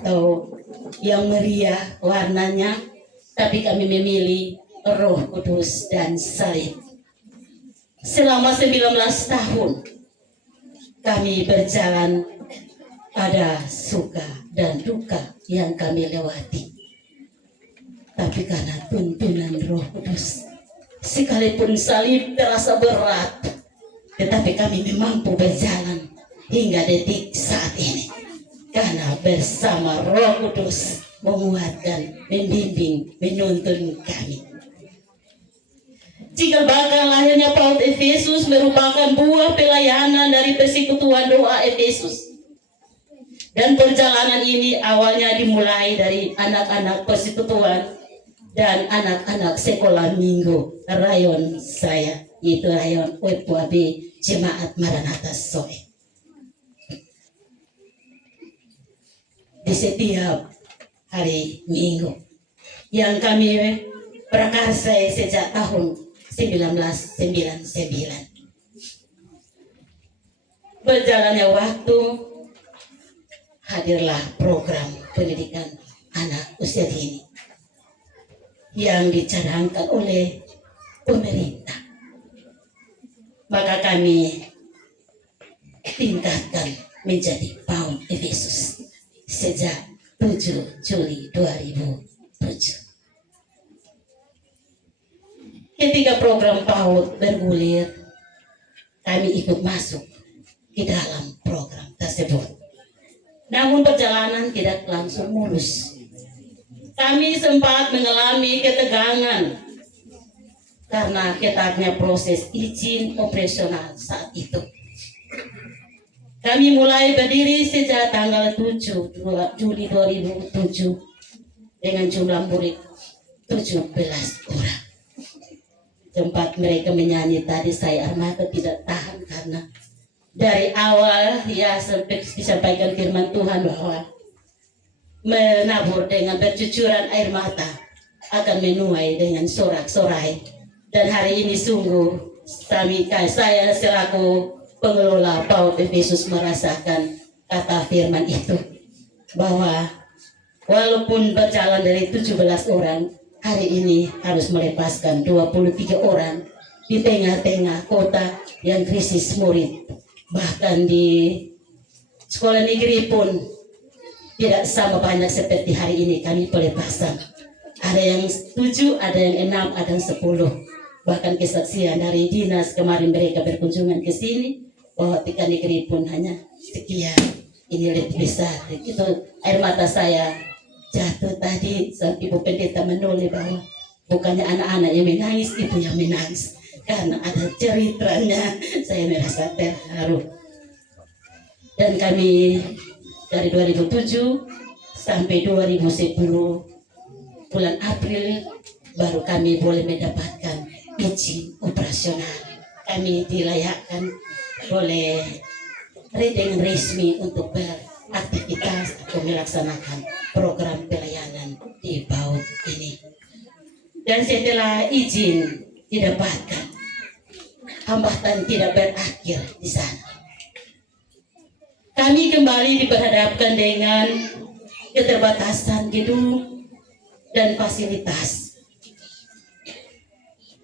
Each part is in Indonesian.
atau yang meriah warnanya, tapi kami memilih Roh Kudus dan salib. Selama 19 tahun kami berjalan, ada suka dan duka yang kami lewati. Tapi karena tuntunan Roh Kudus, sekalipun salib terasa berat, tetapi kami mampu berjalan hingga detik saat ini. Karena bersama Roh Kudus menguatkan, membimbing, menuntun kami. Cikal bakal lahirnya PAUD Efesus merupakan buah pelayanan dari Persekutuan Doa Efesus. Dan perjalanan ini awalnya dimulai dari anak-anak persekutuan dan anak-anak sekolah minggu rayon saya, yaitu rayon Wepuabe Jemaat Maranatha Soe. Di setiap hari minggu yang kami prakarsai sejak tahun 1999. Berjalannya waktu, hadirlah program pendidikan anak usia dini yang dicanangkan oleh pemerintah. Maka kami tingkatkan menjadi PAUD Efesus sejak 7 Juli 2007. Ketika program PAUD bergulir, kami ikut masuk ke dalam program tersebut. Namun perjalanan tidak langsung mulus. Kami sempat mengalami ketegangan karena ketatnya proses izin operasional saat itu. Kami mulai berdiri sejak tanggal 7 Juli 2007 dengan jumlah murid 17 orang. Tempat mereka menyanyi tadi, saya armata tidak tahan karena dari awal ya sampai disampaikan firman Tuhan bahwa menabur dengan bercucuran air mata akan menuai dengan sorak-sorai. Dan hari ini sungguh saya selaku pengelola PAUD Efesus merasakan kata firman itu, bahwa walaupun berjalan dari 17 orang, hari ini harus melepaskan 23 orang di tengah-tengah kota yang krisis murid. Bahkan di sekolah negeri pun tidak sama banyak seperti hari ini kami pelepasan. Ada yang 7, ada yang 6, ada yang 10. Bahkan kesaksian dari dinas kemarin mereka berkunjungan ke sini bahwa tingkat negeri pun hanya sekian. Ini lebih besar. Itu air mata saya jatuh tadi saat Ibu Pendeta menulis bahwa bukannya anak-anak yang menangis, ibu yang menangis. Karena ada ceritanya, saya merasa terharu. Dan kami dari 2007 sampai 2010 bulan April baru kami boleh mendapatkan izin operasional. Kami dilayakkan oleh dengan resmi untuk beraktivitas atau melaksanakan program pelayanan di PAUD ini. Dan setelah izin didapatkan, hambatan tidak berakhir di sana. Kami kembali diperhadapkan dengan keterbatasan gedung dan fasilitas.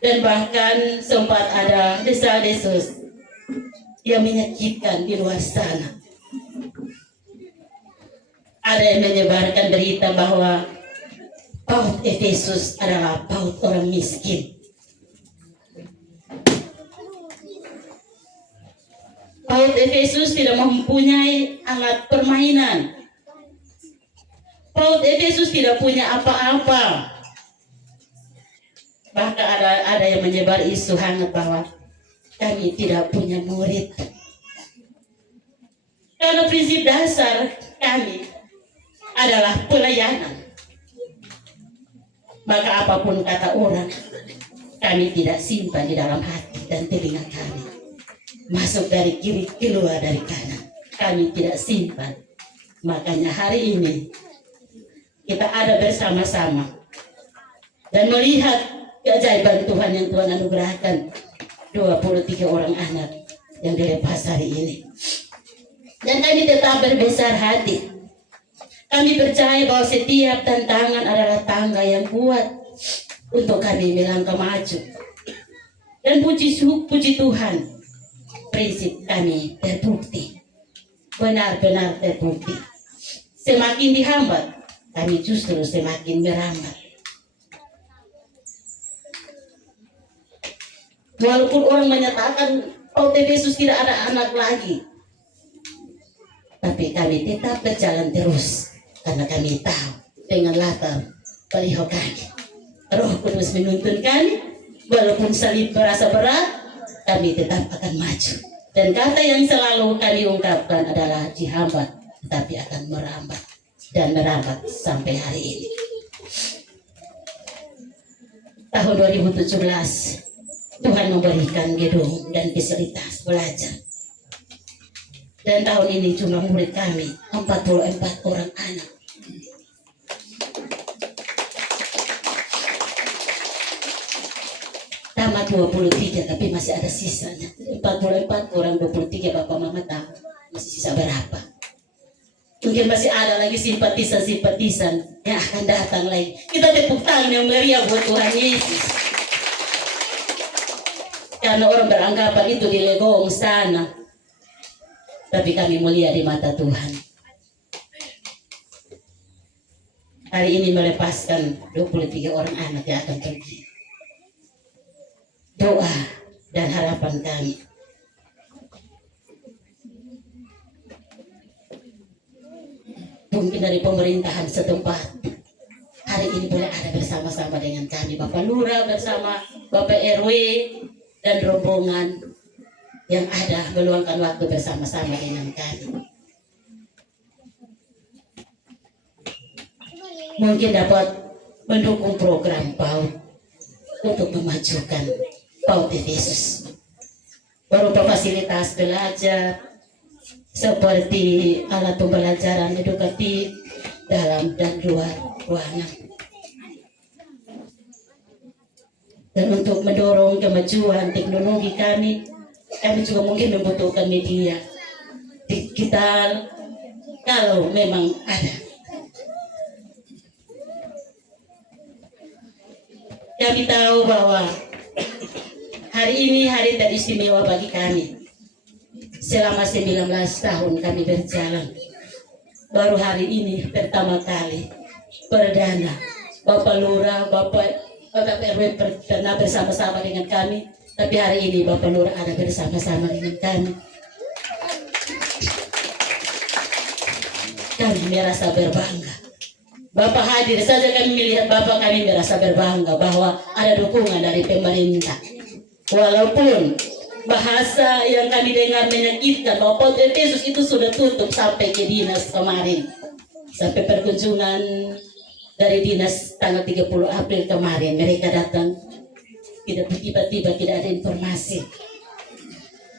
Dan bahkan sempat ada desa-desus yang menyakitkan di luar sana. Ada yang menyebarkan berita bahwa PAUD Efesus adalah PAUD orang miskin. PAUD Efesus tidak mempunyai alat permainan. PAUD Efesus tidak punya apa-apa. Bahkan ada yang menyebar isu hangat bahwa kami tidak punya murid. Karena prinsip dasar kami adalah pelayanan. Maka apapun kata orang, kami tidak simpan di dalam hati dan telinga kami. Masuk dari kiri, keluar dari kanan. Kami tidak simpan. Makanya hari ini kita ada bersama-sama dan melihat keajaiban Tuhan yang Tuhan anugerahkan 23 orang anak yang dilepas hari ini. Dan kami tetap berbesar hati Kami percaya bahwa setiap tantangan adalah tangga yang kuat untuk kami melangkah maju. Dan puji Tuhan, prinsip kami terbukti, benar-benar terbukti. Semakin dihambat, kami justru semakin merambat. Walaupun orang menyatakan Efesus tidak ada anak lagi, tapi kami tetap berjalan terus karena kami tahu dengan latar beliau kami, Roh Kudus menuntun kami. Walaupun salib merasa berat, kami tetap akan maju. Dan kata yang selalu kami ungkapkan adalah dihambat, tetapi akan merambat dan merambat sampai hari ini. Tahun 2017 Tuhan memberikan gedung dan fasilitas belajar. Dan tahun ini jumlah murid kami 44 orang anak. Tamat 23 tapi masih ada sisanya. 44 orang 23 bapak mama tahu masih sisa berapa. Mungkin masih ada lagi simpatisan yang akan datang lagi. Kita tepuk tangan yang meriah buat Tuhan Yesus. Karena orang beranggapan itu di legong sana. Tapi kami mulia di mata Tuhan. Hari ini melepaskan 23 orang anak yang akan pergi. Doa dan harapan kami, mungkin dari pemerintahan setempat hari ini boleh ada bersama-sama dengan kami, Bapak Lurah bersama Bapak RW dan rombongan yang ada meluangkan waktu bersama-sama dengan kami. Mungkin dapat mendukung program PAUD untuk memajukan PAUD Efesus berupa fasilitas belajar seperti alat pembelajaran edukatif dalam dan luar ruangan. Dan untuk mendorong kemajuan teknologi kami juga mungkin membutuhkan media digital kalau memang ada. Kami tahu bahwa hari ini hari teristimewa bagi kami. Selama 19 tahun kami berjalan. Baru hari ini pertama kali perdana Bapak Lurah, Bapak RW pernah bersama-sama dengan kami. Tapi hari ini Bapak Lurah ada bersama-sama dengan kami. Kami merasa berbangga. Bapak hadir saja kami melihat Bapak, kami merasa berbangga bahwa ada dukungan dari pemerintah. Walaupun bahasa yang kami dengar menyakitkan bahwa PAUD Efesus itu sudah tutup sampai ke dinas kemarin. Sampai perkunjungan dari dinas tanggal 30 April kemarin. Mereka datang, tidak tiba-tiba tidak ada informasi.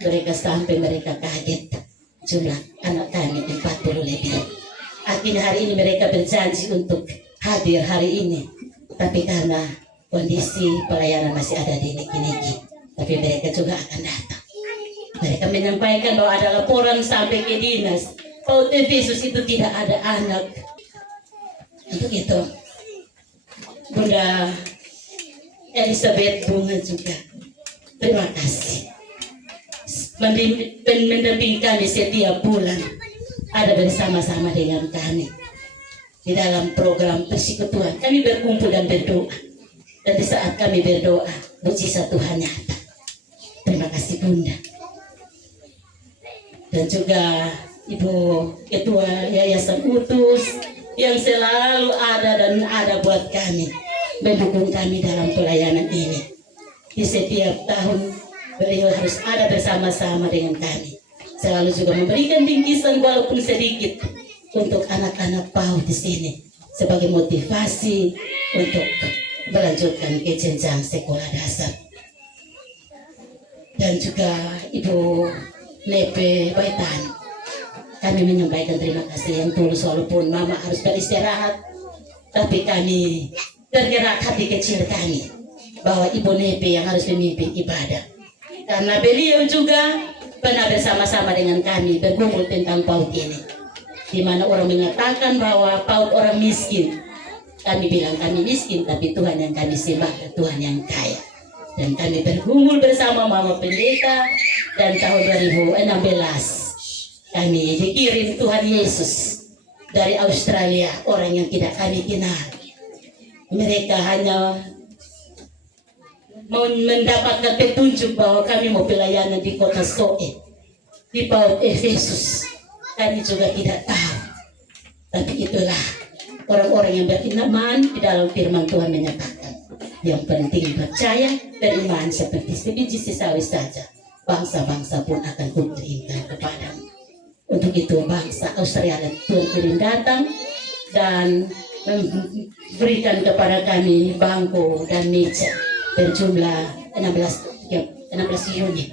Mereka sampai mereka kaget. Jumlah anak kami 40 lebih. Akhirnya hari ini mereka berjanji untuk hadir hari ini. Tapi karena kondisi pelayanan masih ada di niki-niki, tapi mereka juga akan datang. Mereka menyampaikan bahwa ada laporan sampai ke dinas PAUD Efesus itu tidak ada anak. Untuk itu Bunda Elizabeth Bunga juga terima kasih mendampingi kami setiap bulan, ada bersama-sama dengan kami di dalam program persekutuan. Kami berkumpul dan berdoa, dan di saat kami berdoa mujizat Tuhan nyata. Terima kasih Bunda, dan juga Ibu Ketua Yayasan Utus yang selalu ada dan ada buat kami, mendukung kami dalam pelayanan ini. Di setiap tahun beliau harus ada bersama-sama dengan kami, selalu juga memberikan bingkisan walaupun sedikit untuk anak-anak PAUD di sini sebagai motivasi untuk melanjutkan ke jenjang sekolah dasar. Dan juga Ibu Nepe Baitan, kami menyampaikan terima kasih yang tulus walaupun Mama harus beristirahat, tapi kami tergerak hati kecil kami bahwa Ibu Nepe yang harus memimpin ibadah, karena beliau juga pernah bersama-sama dengan kami berkumpul tentang PAUD ini. di mana orang mengatakan bahwa PAUD orang miskin. Kami bilang kami miskin, tapi Tuhan yang kami sembah, Tuhan yang kaya. Dan kami bergumul bersama Mama Pendeta, dan tahun 2016 kami dikirim Tuhan Yesus dari Australia, orang yang tidak kami kenal. Mereka hanya mau mendapatkan petunjuk bahwa kami mau pelayanan di kota Soe, di PAUD Efesus. Kami juga tidak tahu. Tapi itulah orang-orang yang beriman di dalam firman Tuhan menyatakan. Yang penting percaya, beriman seperti sebiji sawi saja. Bangsa-bangsa pun akan kukirimkan kepadamu. Untuk itu bangsa Australia Tuhan kirim datang dan memberikan kepada kami bangku dan meja berjumlah 16 unit.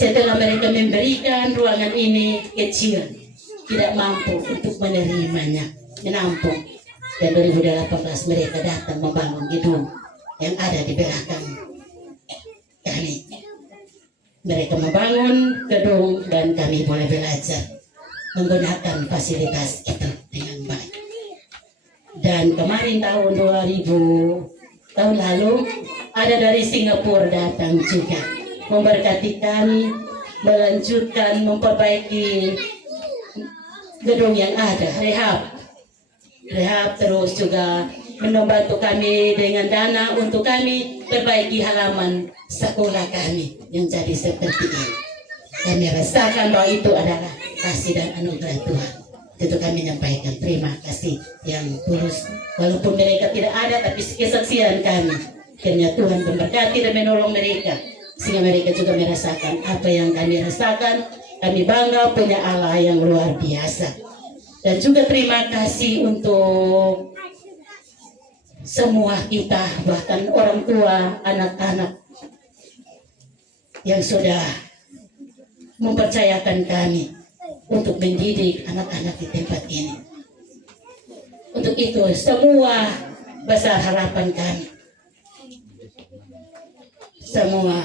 Setelah mereka memberikan ruangan ini kecil, tidak mampu untuk menerimanya, menampung. Dan 2018 mereka datang membangun gedung yang ada di belakang kami. Mereka membangun gedung dan kami boleh belajar menggunakan fasilitas itu dengan baik. Dan kemarin tahun lalu ada dari Singapura datang juga memberkati kami, melanjutkan memperbaiki gedung yang ada, rehab terus juga membantu kami dengan dana untuk kami perbaiki halaman sekolah kami yang jadi seperti ini. Kami rasakan bahwa itu adalah kasih dan anugerah Tuhan. Itu kami menyampaikan terima kasih yang tulus. Walaupun mereka tidak ada, tapi kesaksian kami, kiranya Tuhan memberkati dan menolong mereka, sehingga mereka juga merasakan apa yang kami rasakan. Kami bangga punya Allah yang luar biasa. Dan juga terima kasih untuk semua kita, bahkan orang tua, anak-anak yang sudah mempercayakan kami untuk mendidik anak-anak di tempat ini. Untuk itu semua besar harapan kami, semua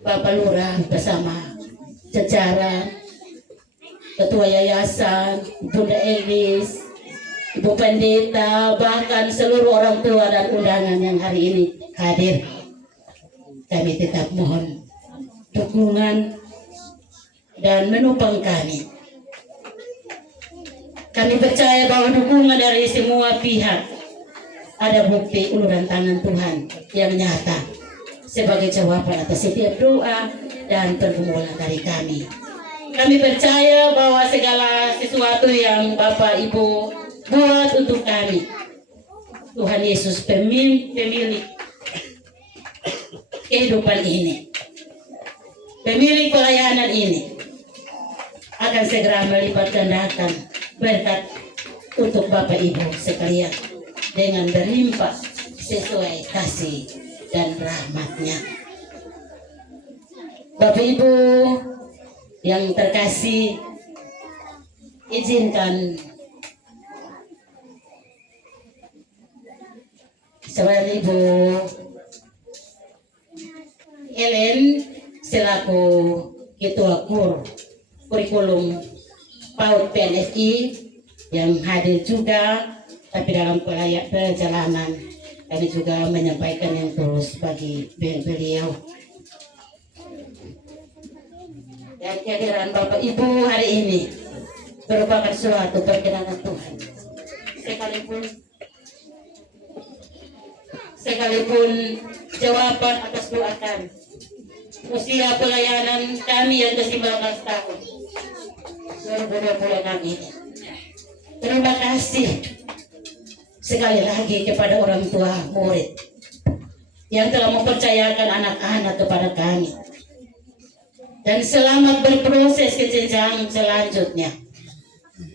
Bapak Lurah bersama jajaran, Ketua Yayasan, Bunda Elis, Ibu Pendeta, bahkan seluruh orang tua dan undangan yang hari ini hadir. Kami tetap mohon dukungan dan menopang kami. Kami percaya bahwa dukungan dari semua pihak ada bukti uluran tangan Tuhan yang nyata sebagai jawaban atas setiap doa dan pergumulan dari kami. Kami percaya bahwa segala sesuatu yang Bapak Ibu buat untuk kami, Tuhan Yesus pemilik kehidupan ini, pemilik pelayanan ini, akan segera melipat gandakan berkat untuk Bapak Ibu sekalian dengan berlimpah sesuai kasih dan rahmat-Nya. Bapak Ibu yang terkasih, izinkan saudara Ibu Ellen selaku Ketua Kurikulum PAUD PNFI yang hadir juga, tapi dalam perjalanan kami juga menyampaikan yang tulus bagi beliau. Dan kehadiran Bapak Ibu hari ini merupakan suatu perkenanan Tuhan. Sekalipun jawaban atas doa kami, usia pelayanan kami yang ke-19 tahun 2026 ini. Terima kasih sekali lagi kepada orang tua murid yang telah mempercayakan anak-anak kepada kami. Dan selamat berproses ke jenjang selanjutnya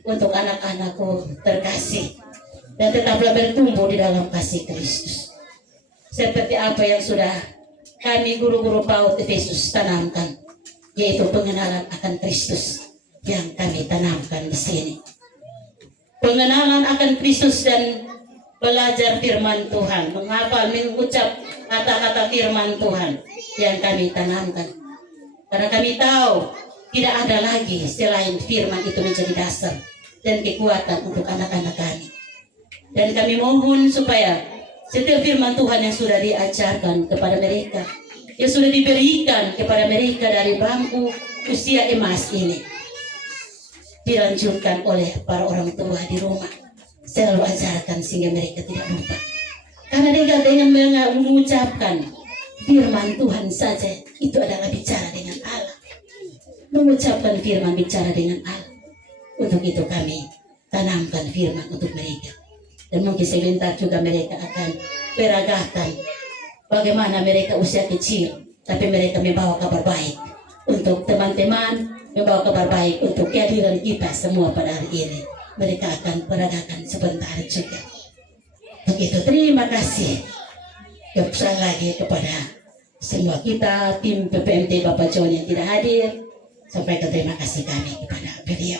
untuk anak-anakku terkasih, dan tetaplah bertumbuh di dalam kasih Kristus. Seperti apa yang sudah kami guru-guru PAUD Efesus tanamkan, yaitu pengenalan akan Kristus yang kami tanamkan di sini. Pengenalan akan Kristus dan belajar firman Tuhan, menghafal, mengucap kata-kata firman Tuhan yang kami tanamkan. Karena kami tahu Tidak ada lagi selain firman itu menjadi dasar dan kekuatan untuk anak-anak kami. Dan kami mohon supaya setiap firman Tuhan yang sudah diajarkan kepada mereka, yang sudah diberikan kepada mereka dari bangku usia emas ini, dilanjutkan oleh para orang tua di rumah. Selalu ajarkan sehingga mereka tidak lupa. Karena dengan mengucapkan firman Tuhan saja, itu adalah bicara dengan Allah. Mengucapkan firman bicara dengan Allah. Untuk itu kami tanamkan firman untuk mereka. Dan mungkin sebentar juga mereka akan peragakan bagaimana mereka usia kecil, tapi mereka membawa kabar baik untuk teman-teman, membawa kabar baik untuk kehadiran kita semua pada hari ini. Mereka akan peragakan sebentar juga. Begitu, terima kasih sekali lagi kepada semua kita, tim PPMT Bapak John yang tidak hadir. Sampaikan terima kasih kami kepada beliau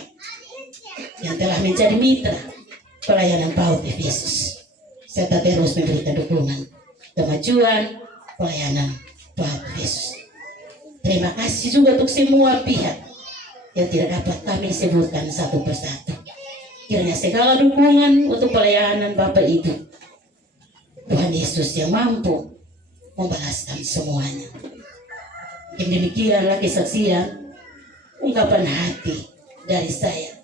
yang telah menjadi mitra pelayanan PAUD Efesus, serta terus memberikan dukungan kemajuan pelayanan PAUD Efesus. Terima kasih juga untuk semua pihak yang tidak dapat kami sebutkan satu persatu. Kiranya segala dukungan untuk pelayanan Bapak Ibu, Tuhan Yesus yang mampu membalaskan semuanya. Demikianlah kesaksian ungkapan hati dari saya